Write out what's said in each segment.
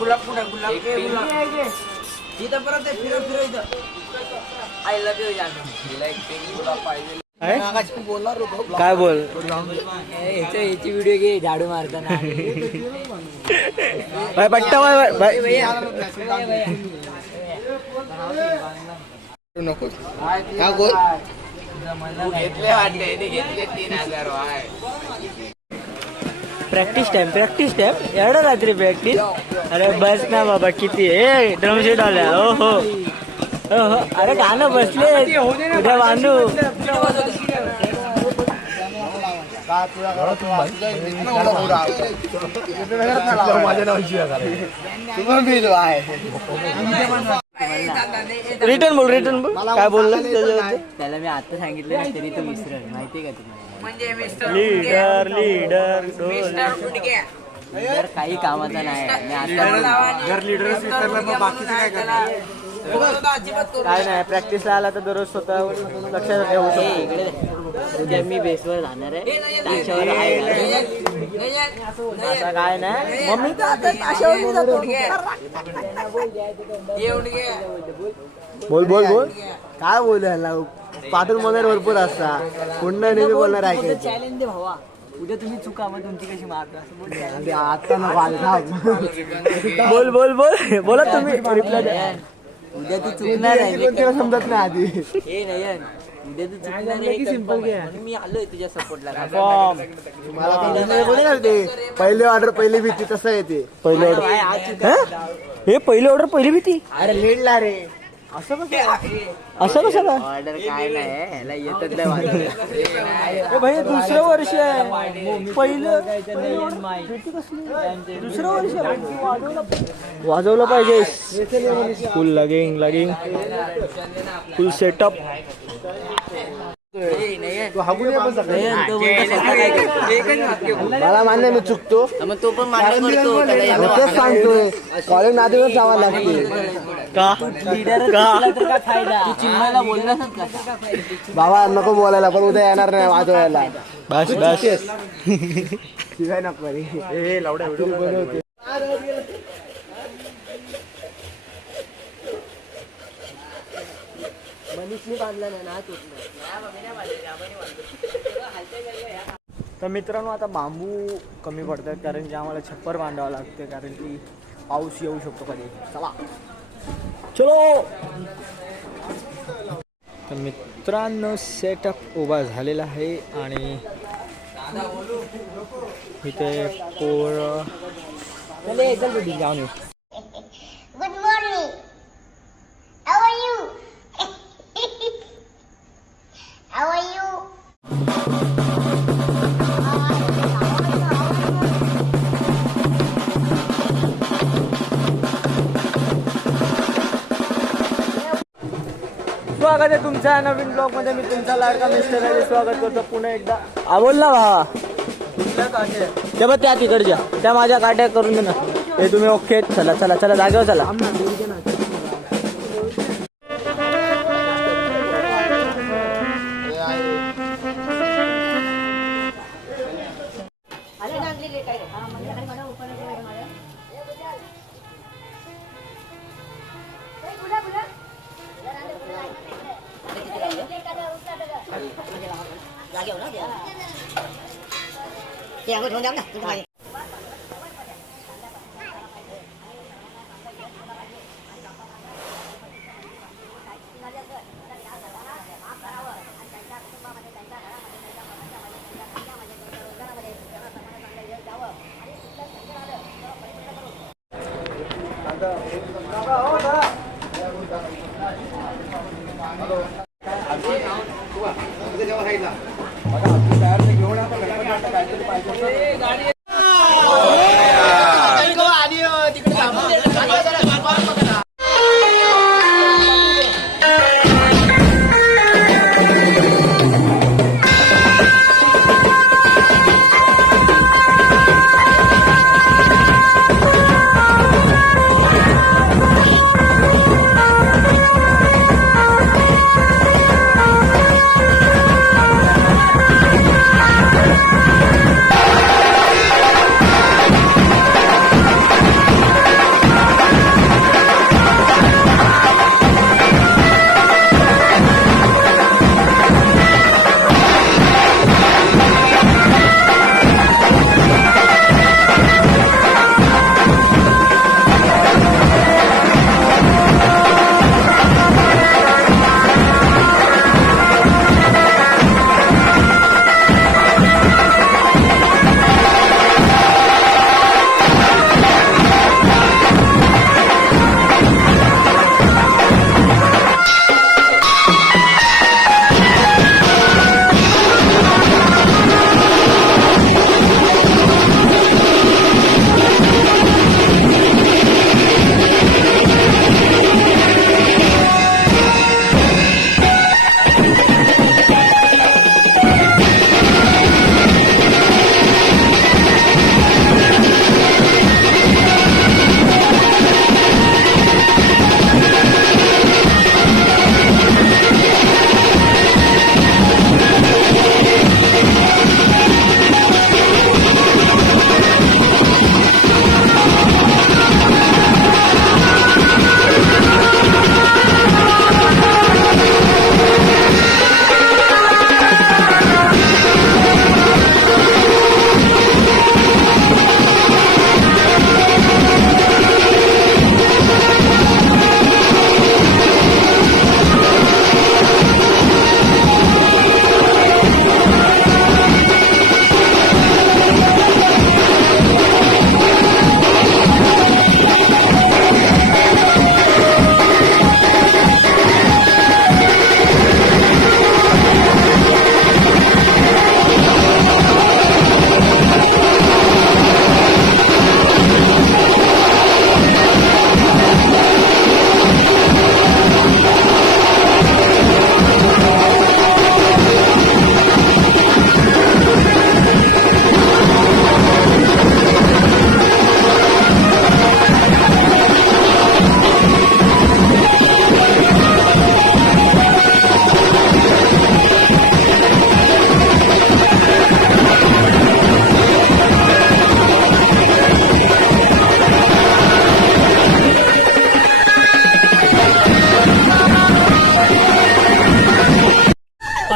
गुलाब कुठे गुलाब इथं परत फिरव इथं आय लव्ह यू जान तिला एक गुलाब पाहिजे बोलणार होतो काय बोल याची व्हिडिओ घे झाडू मारताना भाई पट्टा भाई नको का बोल घेतले वाटले घेतले 3000 वाय प्रॅक्टिस टाइम एवढं रात्री प्रॅक्टिस अरे बस ना बाबा किती ए ड्रमशीट आल्या हो हो अरे गाणं बसले उद्या बांधू रिटर्न बोल काय बोलला त्याला मी आता सांगितलं तरी तो विसरल माहितीये का तुम्हाला लीडर लीडर काही कामाचा नाही जर लीडर काय नाही प्रॅक्टिसला आला तर दररोज स्वतः लक्षात ठेवू शकतो इकडे उद्या मी बेसवर जाणार आहे त्याच्यावर असं काय नाही मम्मी तर आता ताशावर जातो बोल काय बोलायला पाठून मध्ये भरपूर असता पुन्हा नेहमी बोलणार आहे चॅलेंज दे भावा उद्या तुम्ही चुका मग तुमची कशी मारता आता बोल बोला तुम्ही रिप्लाय द्या उद्या तू चुकणार आहे समजत नाही आधी हे नयन उद्या तू चुकणार आहे मी आलोय तुझ्या सपोर्टला मला पहिली ऑर्डर पहिली भीती तसं येते पहिली ऑर्डर हे पहिली ऑर्डर पहिली भीती अरे लीडला रे असं कसं ऑर्डर काय नाही ह्याला येतच नाही भाई दुसरं वर्ष आहे पहिलं दुसरं वर्ष वाजवलं पाहिजे फुल लगिंग फुल सेटअप मला मान्य मी चुकतो मग तो पण मान्य करतो तेच सांगतोय कॉलेज नादेवर जावं लागते का काय फायदा तू चिन्हाला बोललास का बाबा नको बोलायला पण उद्या येणार नाही वाजवायला बस शिवाय नको लावड्या व्हिडिओ तर मित्रांनो आता बांबू कमी पडतात कारण की आम्हाला छप्पर बांधावं लागते कारण की पाऊस येऊ शकतो कधी चला चलो तर मित्रांनो सेटअप उभा झालेला आहे आणि इथे पोरं जाऊन येऊ Good morning. How are you? How are you? स्वागत आहे तुमच्या नवीन ब्लॉग मध्ये. मी तुमचा लाडका मिस्टर आहे. स्वागत करतो पुन्हा एकदा. बोल ना भावा. ते बघ त्या तिकडच्या त्या माझ्या काट्या करून दे ना. हे तुम्ही ओके. चला चला चला जागेवर चला.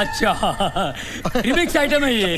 अच्छा रिमिक्स आइटम है ये.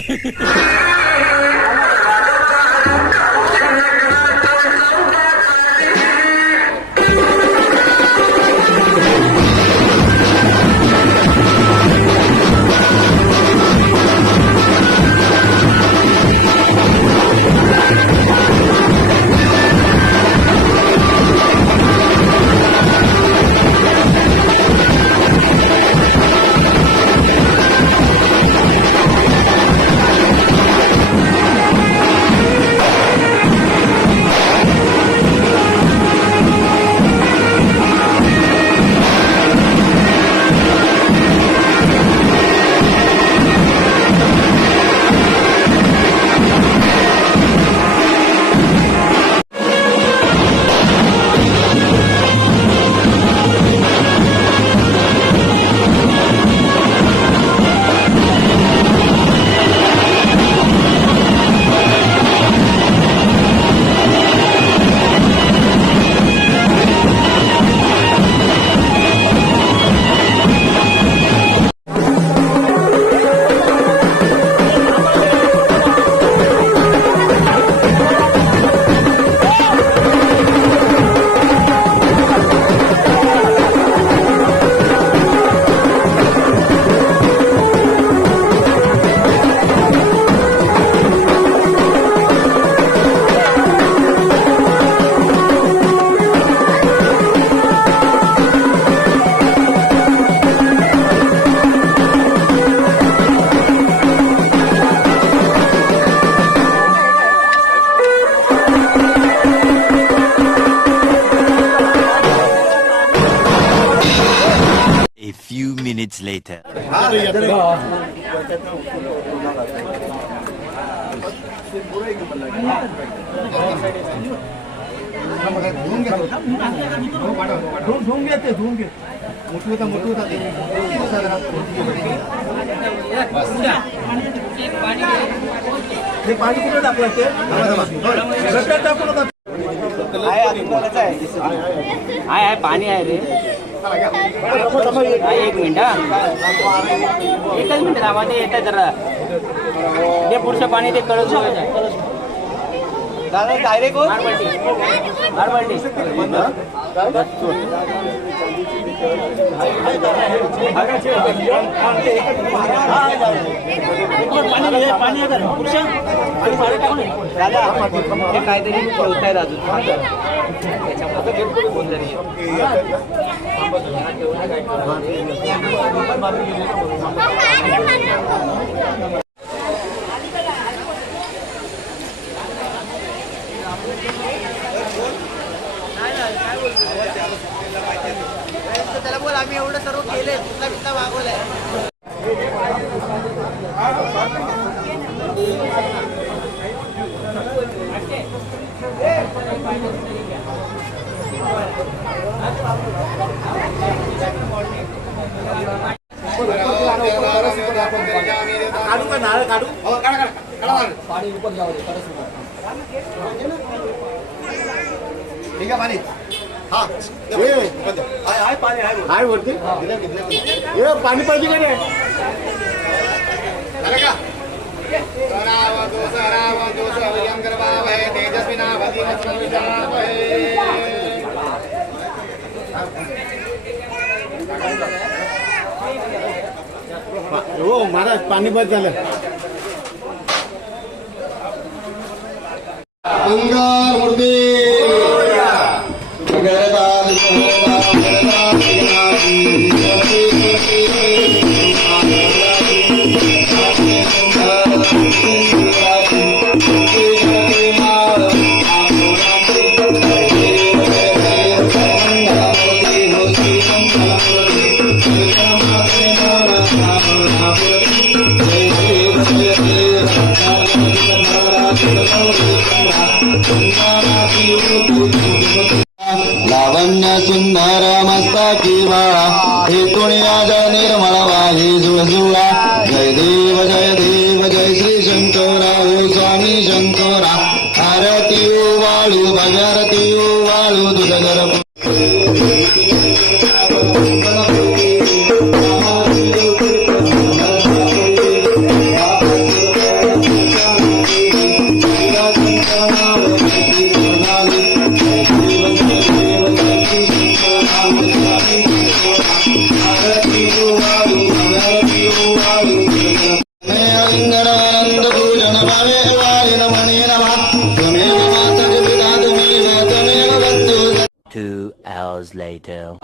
A few minutes later. पाणी कुठं टाकलं ते टाकू नका. आहे पाणी आहे रे. एक मिनिट एकच मिनिट थांबा ते येतं जरा ते पुढचं पाणी ते कळत डायरेक्ट काहीतरी ठेवतायत अजून त्याला बोल आम्ही एवढं सर्व केलंय तुला बिस्ता मागवलाय. काढू का नारळ काढू. पाणी उपर जाऊ दे. ठीक आहे पाणी. हा आहे पाणी आहे वरती. पाणी पाहिजे का नाही. झालं का. हो महाराज पाणी बंद झालं. मूर्ती लावण्य सुंदर मस्तकी बाळा हे कुणियाद निर्मळ वाही जुळजुळा. जय देव जय श्री शंकरा हो स्वामी शंकरा. आरती वाळू भव्यारती वाळू दुधगर 2 hours later.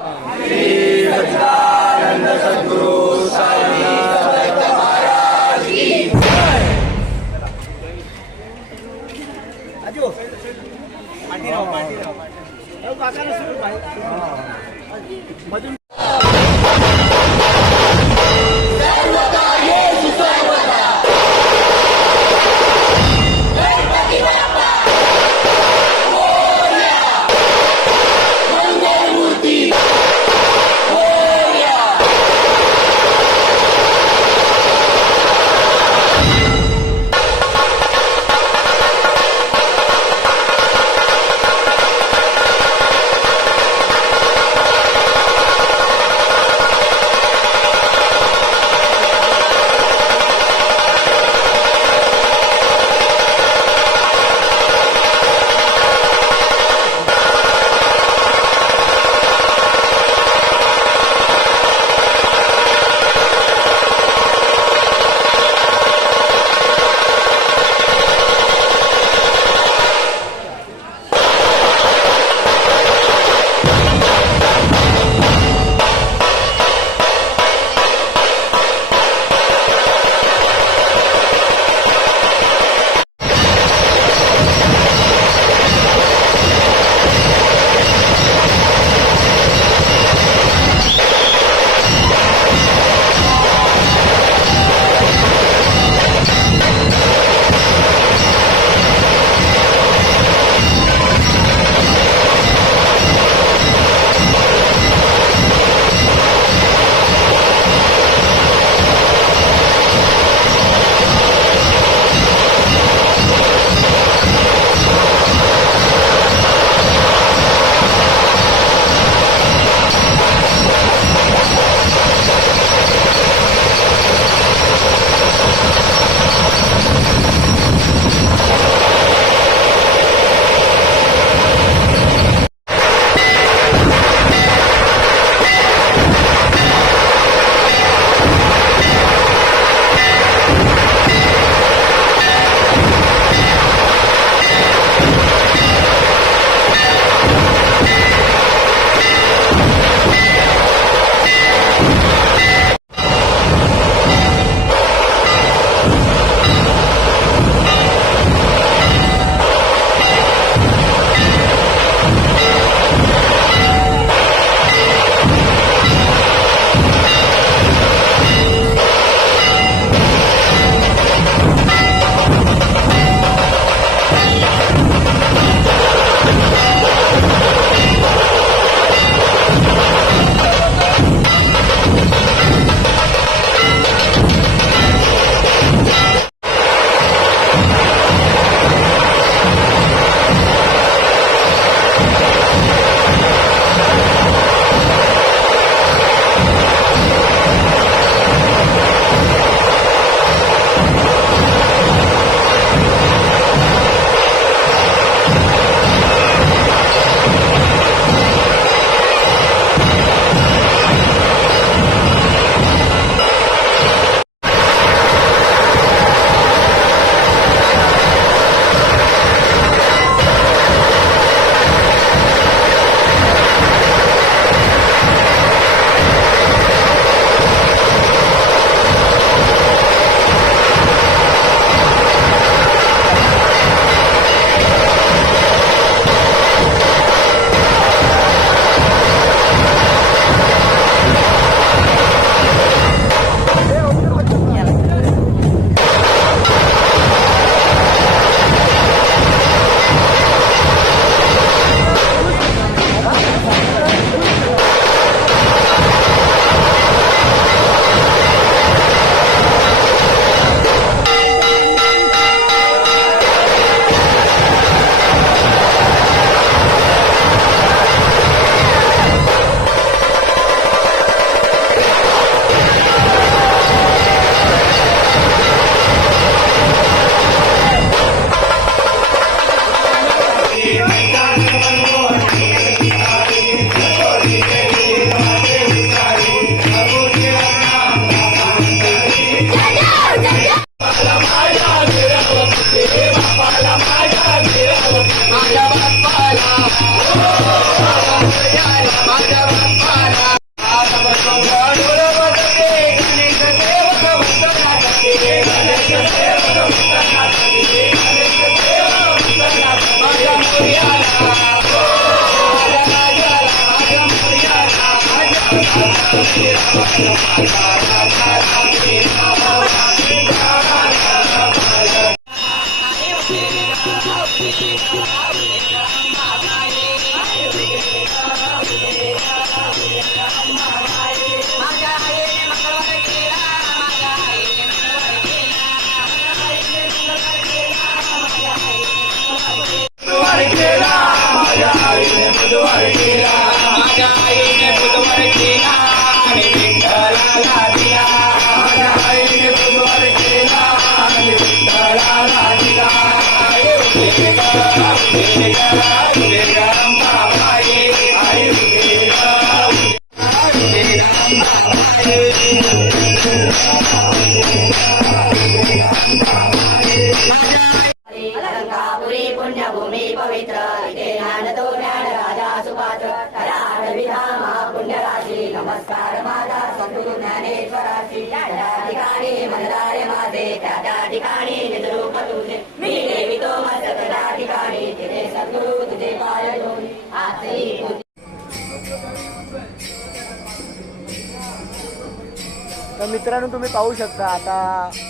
तर मित्रांनो तुम्ही पाहू शकता आता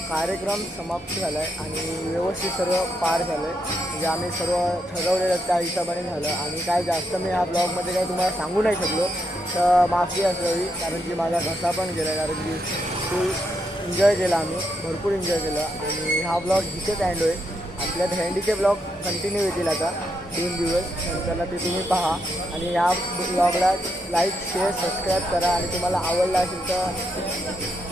कार्यक्रम समाप्त झाला आहे आणि व्यवस्थित सर्व पार झालं आहे. म्हणजे आम्ही सर्व ठरवलेलं त्या हिशोबाने झालं आणि काय जास्त मी ह्या ब्लॉगमध्ये काही तुम्हाला सांगू नाही शकलो तर माफी असावी, कारण की माझा घसा पण गेला, कारण की फुल एन्जॉय केला आम्ही, भरपूर एन्जॉय केलं. आणि हा ब्लॉग इथेच एंड होईल. आपल्या भेंडीचे ब्लॉग कंटिन्यू येतील आता 2 दिवस नंतरला, ते तुम्ही पहा. आणि ह्या ब्लॉगला लाईक शेअर सबस्क्राईब करा आणि तुम्हाला आवडला असेल तर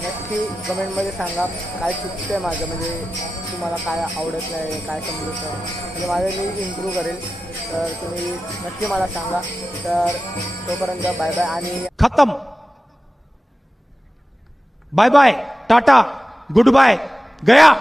नक्की कमेंटमध्ये सांगा काय चुकतं आहे माझं, म्हणजे तुम्हाला काय आवडत नाही, काय समजत नाही, म्हणजे माझं मी इम्प्रूव्ह करेल. तर तुम्ही नक्की मला सांगा. तर तोपर्यंत बाय बाय आणि खत्म. Bye bye, tata, goodbye, गया.